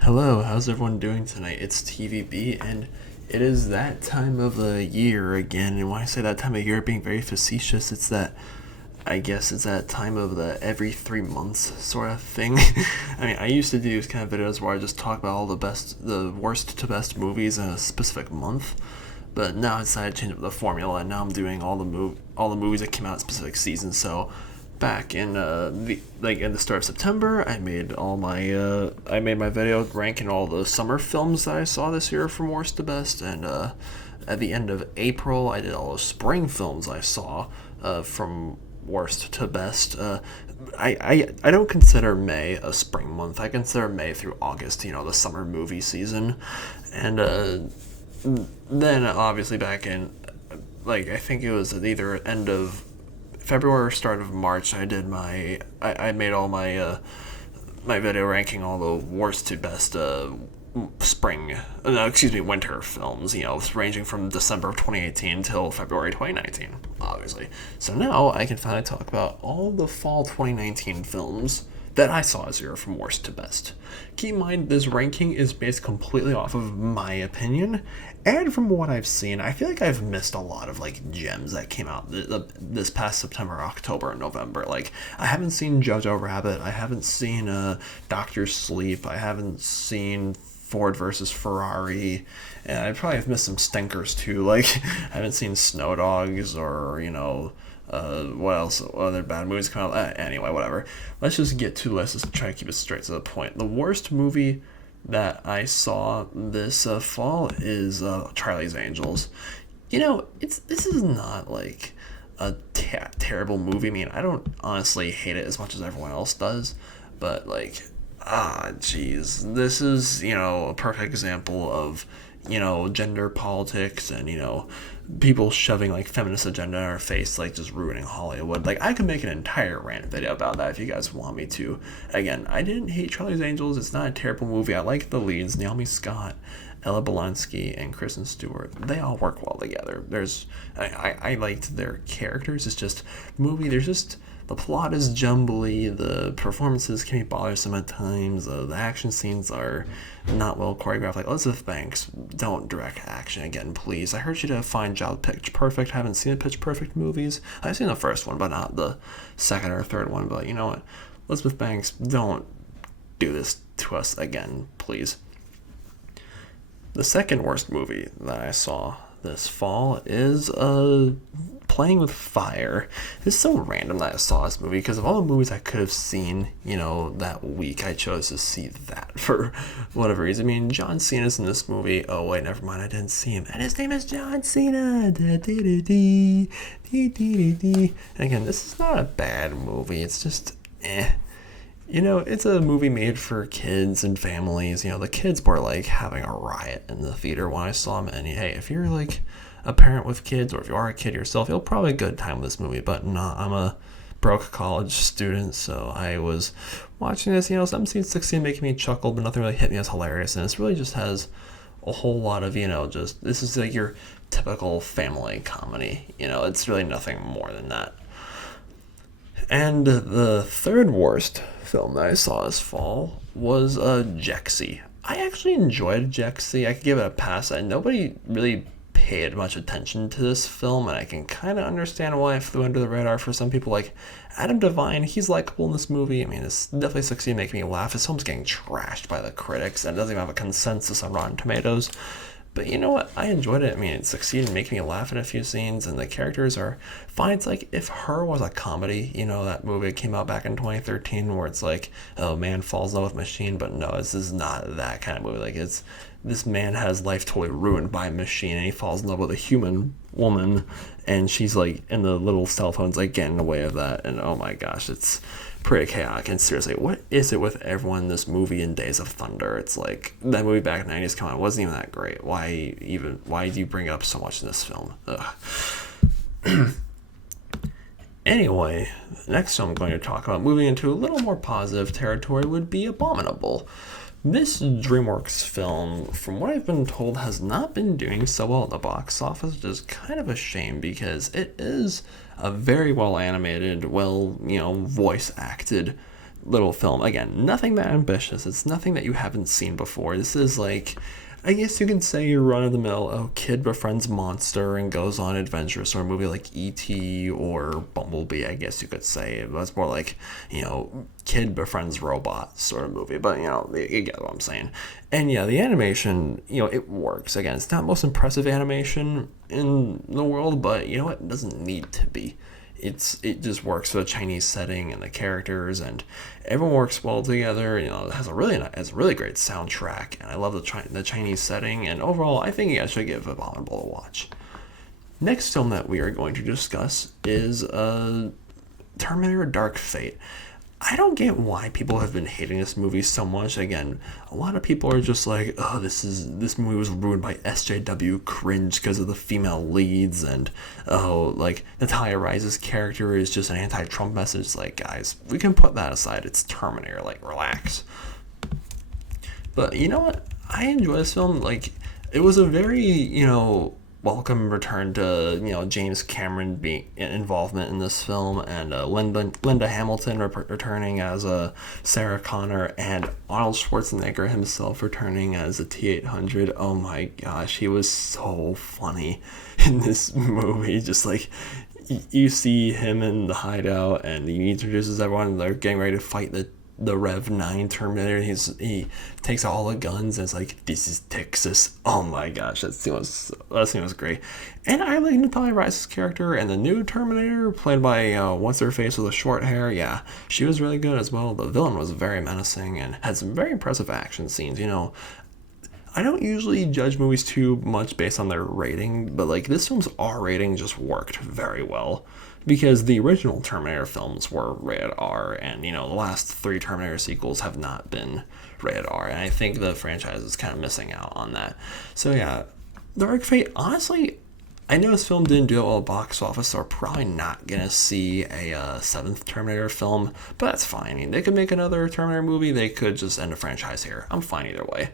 Hello, how's everyone doing tonight? It's TVB, and it is that time of the year again. And when I say that time of year, being very facetious, it's that I guess it's that time of the every 3 months sort of thing. I mean, I used to do these kind of videos where I just talk about all the worst to best movies in a specific month. But now I decided to change up the formula, and now I'm doing all the movies that came out in specific seasons. So back in in the start of September, I made my video ranking all the summer films that I saw this year from worst to best, and at the end of April, I did all the spring films I saw from worst to best. I don't consider May a spring month. I consider May through August, the summer movie season, and then obviously back in I think it was either end of February or start of March, I made all my video ranking all the worst to best winter films, ranging from December of 2018 till February 2019, obviously. So now I can finally talk about all the fall 2019 films that I saw this year from worst to best. Keep in mind, this ranking is based completely off of my opinion, and from what I've seen, I feel like I've missed a lot of gems that came out this past September, October, and November. I haven't seen Jojo Rabbit, I haven't seen Doctor Sleep, I haven't seen Ford versus Ferrari, and I probably have missed some stinkers too. I haven't seen Snow Dogs or what else? What other bad movies come out? Anyway, whatever. Let's just get to the list. Let's try to keep it straight to the point. The worst movie that I saw this fall is Charlie's Angels. This is not a terrible movie. I mean, I don't honestly hate it as much as everyone else does, but jeez, this is a perfect example of gender politics and people shoving feminist agenda in our face, just ruining Hollywood. I could make an entire rant video about that if you guys want me to. Again, I didn't hate Charlie's Angels. It's not a terrible movie. I like the leads, Naomi Scott, Ella Balinski, and Kristen Stewart. They all work well together. I liked their characters. It's just the plot is jumbly, the performances can be bothersome at times, the action scenes are not well choreographed. Elizabeth Banks, don't direct action again, please. I heard she did a fine job Pitch Perfect. I haven't seen the Pitch Perfect movies. I've seen the first one, but not the second or third one. But you know what? Elizabeth Banks, don't do this to us again, please. The second worst movie that I saw this fall is Playing with Fire. It's so random that I saw this movie because of all the movies I could have seen, that week. I chose to see that for whatever reason. I mean, John Cena's in this movie. Oh wait, never mind. I didn't see him, and his name is John Cena. And again, this is not a bad movie. It's just it's a movie made for kids and families. The kids were having a riot in the theater when I saw them. And hey, if you're a parent with kids, or if you are a kid yourself, you'll probably have a good time with this movie. But I'm a broke college student, so I was watching this. Some scenes making me chuckle, but nothing really hit me as hilarious. And this really just has a whole lot of this is your typical family comedy. It's really nothing more than that. And the third worst film that I saw this fall was Jexy. I actually enjoyed Jexy. I could give it a pass. Nobody really paid much attention to this film, and I can kind of understand why it flew under the radar for some people. Adam Devine, he's likable in this movie. I mean, it's definitely succeeded in making me laugh. This film's getting trashed by the critics, and it doesn't even have a consensus on Rotten Tomatoes. But you know what? I enjoyed it. I mean, it succeeded in making me laugh in a few scenes, and the characters are fine. It's if Her was a comedy, that movie came out back in 2013 where it's oh, man falls in love with a machine, but no, this is not that kind of movie. This man has life totally ruined by a machine, and he falls in love with a human woman, and she's and the little cell phone's getting in the way of that, and oh my gosh, it's pretty chaotic. And seriously, what is it with everyone in this movie and Days of Thunder? It's that movie back in the 90s, come on, it wasn't even that great. Why do you bring it up so much in this film? Ugh. Anyway, the next film I'm going to talk about, moving into a little more positive territory, would be Abominable. This DreamWorks film, from what I've been told, has not been doing so well at the box office, which is kind of a shame because it is a very well animated, voice acted little film. Again, nothing that ambitious. It's nothing that you haven't seen before. This is like, I guess you can say your run of the mill, kid befriends monster and goes on adventures, or a movie like E.T. or Bumblebee, I guess you could say. It was more like, kid befriends robot sort of movie, but you get what I'm saying. And yeah, the animation, it works. Again, it's not most impressive animation in the world, but it doesn't need to be. It just works for the Chinese setting and the characters, and everyone works well together. It has a really great soundtrack, and I love the Chinese setting. And overall, I think you guys should give Abominable a watch. Next film that we are going to discuss is Terminator: Dark Fate. I don't get why people have been hating this movie so much. Again, a lot of people are just like, oh, this movie was ruined by SJW cringe because of the female leads, and Natalia Rice's character is just an anti-Trump message. Like, guys, we can put that aside. It's Terminator. Like, relax. But you know what? I enjoy this film. Like, it was a very, welcome return to James Cameron being involvement in this film, and Linda Hamilton returning as Sarah Connor, and Arnold Schwarzenegger himself returning as a T-800. Oh my gosh, he was so funny in this movie. Just like you see him in the hideout, and he introduces everyone, and they're getting ready to fight the Rev 9 Terminator. He takes out all the guns and it's like, this is Texas. Oh my gosh, that scene was great. And I like Natalia Rice's character, and the new Terminator played by what's her face with the short hair. Yeah, she was really good as well. The villain was very menacing and had some very impressive action scenes. I don't usually judge movies too much based on their rating, but like this film's R rating just worked very well. Because the original Terminator films were rated R, and the last 3 Terminator sequels have not been rated R, and I think the franchise is kind of missing out on that. So yeah, Dark Fate, honestly, I know this film didn't do well at the box office, so we're probably not gonna see a 7th Terminator film, but that's fine. I mean, they could make another Terminator movie, they could just end a franchise here. I'm fine either way.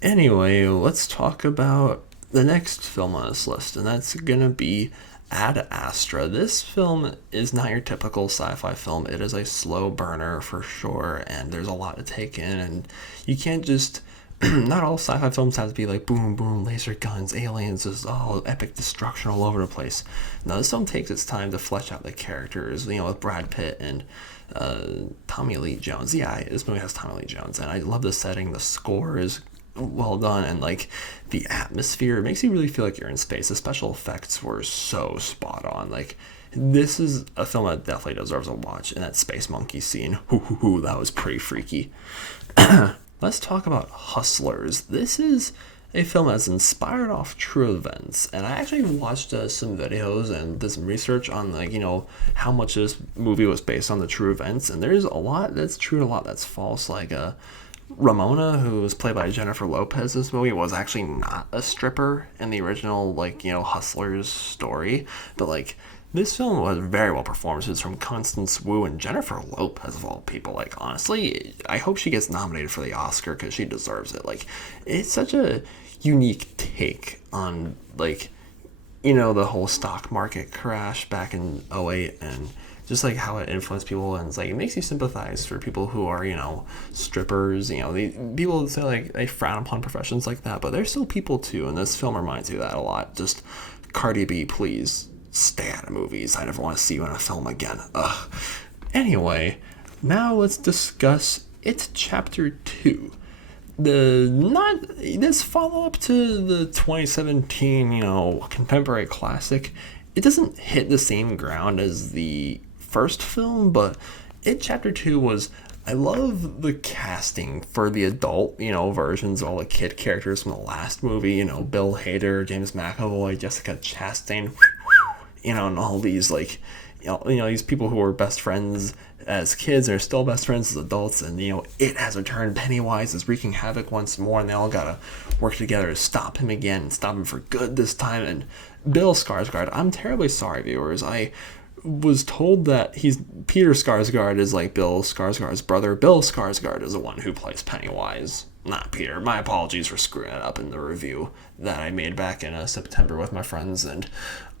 Anyway, let's talk about the next film on this list, and that's gonna be Ad Astra. This film is not your typical sci-fi film. It is a slow burner for sure, and there's a lot to take in, and you can't just not all sci-fi films have to be like boom boom, laser guns, aliens, just all epic destruction all over the place. Now this film takes its time to flesh out the characters, with Brad Pitt and Tommy Lee Jones. Yeah, this movie has Tommy Lee Jones, and I love the setting. The score is well done, and like the atmosphere, it makes you really feel like you're in space. The special effects were so spot on. Like, this is a film that definitely deserves a watch. And that space monkey scene, that was pretty freaky. Let's talk about Hustlers. This is a film that's inspired off true events, and I actually watched some videos and did some research on how much this movie was based on the true events, and there's a lot that's true and a lot that's false. Like Ramona, who was played by Jennifer Lopez in this movie, was actually not a stripper in the original, Hustlers story. But, this film was very well performances from Constance Wu and Jennifer Lopez, of all people. Honestly, I hope she gets nominated for the Oscar because she deserves it. It's such a unique take on, the whole stock market crash back in 2008, and just how it influenced people, and it makes you sympathize for people who are strippers. People say they frown upon professions like that, but they're still people too, and this film reminds you of that a lot. Just Cardi B, please stay out of movies. I never want to see you in a film again. Ugh. Anyway, now let's discuss It Chapter 2. This follow up to the 2017 contemporary classic. It doesn't hit the same ground as the first film, but It Chapter 2 was, I love the casting for the adult, versions of all the kid characters from the last movie, Bill Hader, James McAvoy, Jessica Chastain, and all these, these people who were best friends as kids are still best friends as adults, and, it has returned. Pennywise is wreaking havoc once more, and they all gotta work together to stop him again, and stop him for good this time, and Bill Skarsgård, I'm terribly sorry, viewers, I was told that Peter Skarsgård is like Bill Skarsgård's brother. Bill Skarsgård is the one who plays Pennywise, not Peter. My apologies for screwing it up in the review that I made back in September with my friends. And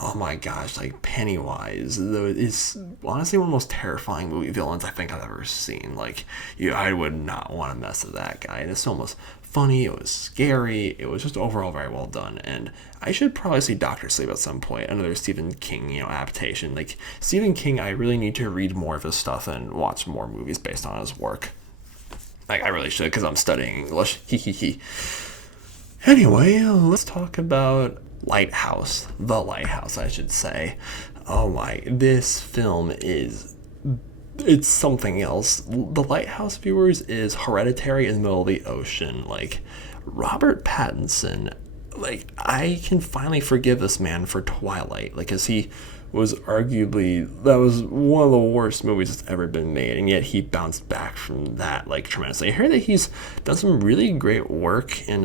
oh my gosh, like Pennywise is honestly one of the most terrifying movie villains I think I've ever seen. Like, I would not want to mess with that guy. This film was funny, it was scary, it was just overall very well done. And I should probably see Doctor Sleep at some point, another Stephen King, adaptation. Like, Stephen King, I really need to read more of his stuff and watch more movies based on his work. Like, I really should, because I'm studying English. Anyway, let's talk about Lighthouse. The Lighthouse, I should say. Oh my, this film it's something else. The Lighthouse, viewers, is Hereditary in the middle of the ocean. Like, Robert Pattinson, like, I can finally forgive this man for Twilight. Like, as he was arguably, that was one of the worst movies that's ever been made, and yet he bounced back from that, like, tremendously. I heard that he's done some really great work in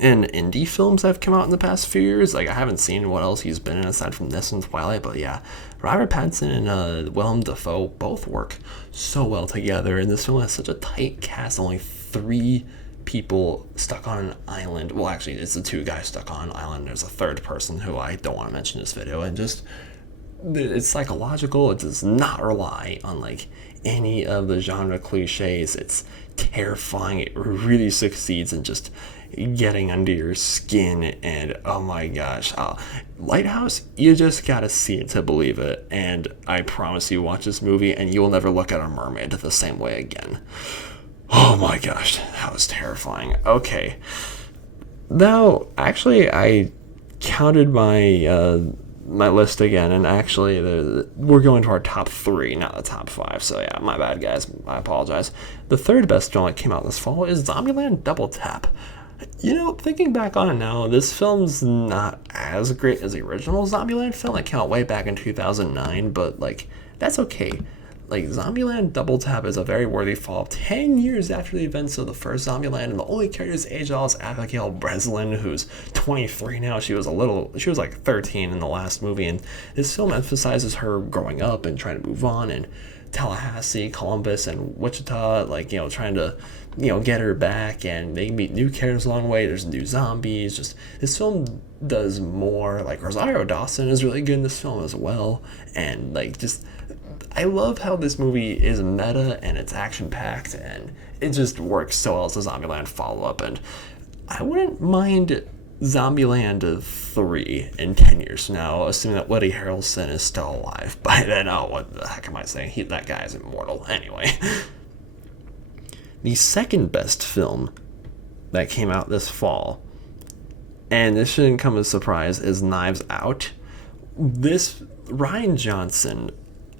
in indie films that have come out in the past few years. Like, I haven't seen what else he's been in aside from this and Twilight, but yeah, Robert Pattinson and Willem Dafoe both work so well together, and this film has such a tight cast. Only 3 people stuck on an island. Well, actually, it's the 2 guys stuck on an island. There's a third person who I don't want to mention in this video, and just, it's psychological. It does not rely on like any of the genre cliches. It's terrifying. It really succeeds in just getting under your skin, and oh my gosh, Lighthouse, you just gotta see it to believe it. And I promise you, watch this movie and you will never look at a mermaid the same way again. Oh my gosh, that was terrifying. Okay, now actually I counted my my list again, and actually we're going to our top 3, not the top 5, so yeah, my bad guys, I apologize. The third best film that came out this fall is Zombieland Double Tap. Thinking back on it now, this film's not as great as the original Zombieland film that came out way back in 2009, but like, that's okay. Like, Zombieland Double Tap is a very worthy follow-up 10 years after the events of the first Zombieland, and the only characters aged out is Abigail Breslin, who's 23 now. She was like 13 in the last movie, and this film emphasizes her growing up and trying to move on, and Tallahassee, Columbus, and Wichita, like, trying to, get her back, and they meet new characters along the way. There's new zombies. Just, this film does more. Like, Rosario Dawson is really good in this film as well, and like, just, I love how this movie is meta and it's action-packed, and it just works so well as a Zombieland follow-up. And I wouldn't mind Zombieland 3 in 10 years from now, assuming that Woody Harrelson is still alive by then. Oh, what the heck am I saying? That guy is immortal. Anyway. The second best film that came out this fall, and this shouldn't come as a surprise, is Knives Out. This, Rian Johnson,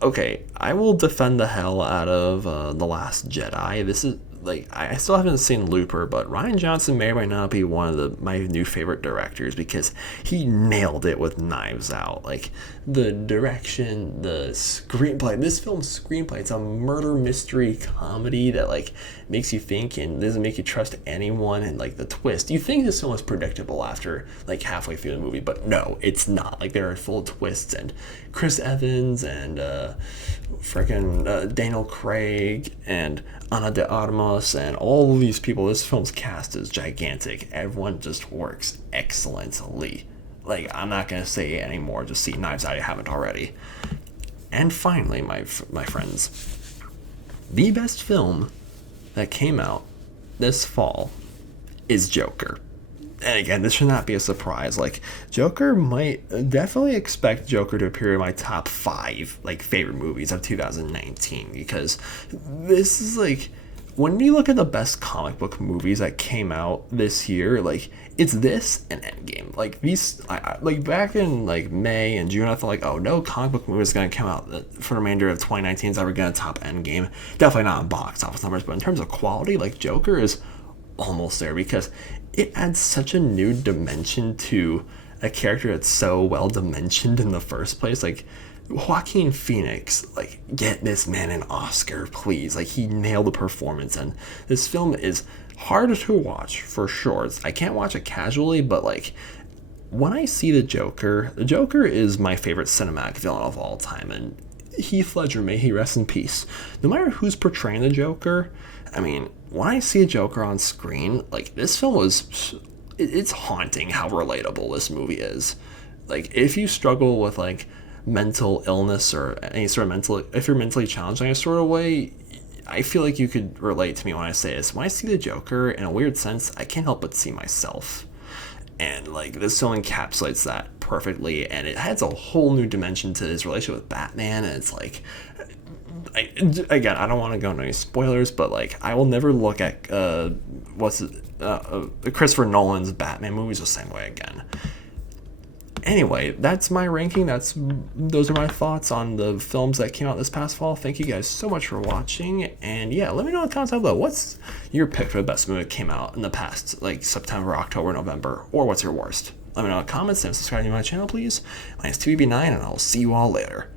okay, I will defend the hell out of The Last Jedi. This is, like, I still haven't seen Looper, but Rian Johnson may or may not be one of my new favorite directors, because he nailed it with Knives Out. Like, the direction, the screenplay, this film's screenplay, it's a murder mystery comedy that, like, makes you think and doesn't make you trust anyone, and, like, the twist. You think this film is predictable after, like, halfway through the movie, but no, it's not. Like, there are full twists, and Chris Evans and Daniel Craig and Ana de Armas and all of these people. This film's cast is gigantic. Everyone just works excellently. Like, I'm not going to say any more. Just see Knives Out if you haven't already. And finally, my friends, the best film that came out this fall is Joker. And again, this should not be a surprise. Like, Joker might definitely expect Joker to appear in my top 5 like favorite movies of 2019, because this is like, when you look at the best comic book movies that came out this year, like, it's this and Endgame. Like, these, like, back in like May and June, I thought like, oh, no comic book movie is going to come out for the remainder of 2019 is ever going to top Endgame. Definitely not in box office numbers, but in terms of quality, like, Joker is almost there, because it adds such a new dimension to a character that's so well dimensioned in the first place. Like, Joaquin Phoenix, like, get this man an Oscar, please. Like, he nailed the performance, and this film is hard to watch for sure. I can't watch it casually, but like, when I see the Joker is my favorite cinematic villain of all time, and Heath Ledger, may he rest in peace. No matter who's portraying the Joker, I mean, when I see a Joker on screen, like, this film was, it's haunting how relatable this movie is. Like, if you struggle with, like, mental illness or any sort of if you're mentally challenged in any sort of way, I feel like you could relate to me when I say this. When I see the Joker, in a weird sense, I can't help but see myself. And, like, this film encapsulates that perfectly, and it adds a whole new dimension to his relationship with Batman, and it's like, again, I don't want to go into any spoilers, but, like, I will never look at Christopher Nolan's Batman movies the same way again. Anyway, that's my ranking. Those are my thoughts on the films that came out this past fall. Thank you guys so much for watching, and yeah, let me know in the comments down below, what's your pick for the best movie that came out in the past, like September, October, November, or what's your worst? Let me know in the comments and subscribe to my channel, please. My name is TVB9, and I'll see you all later.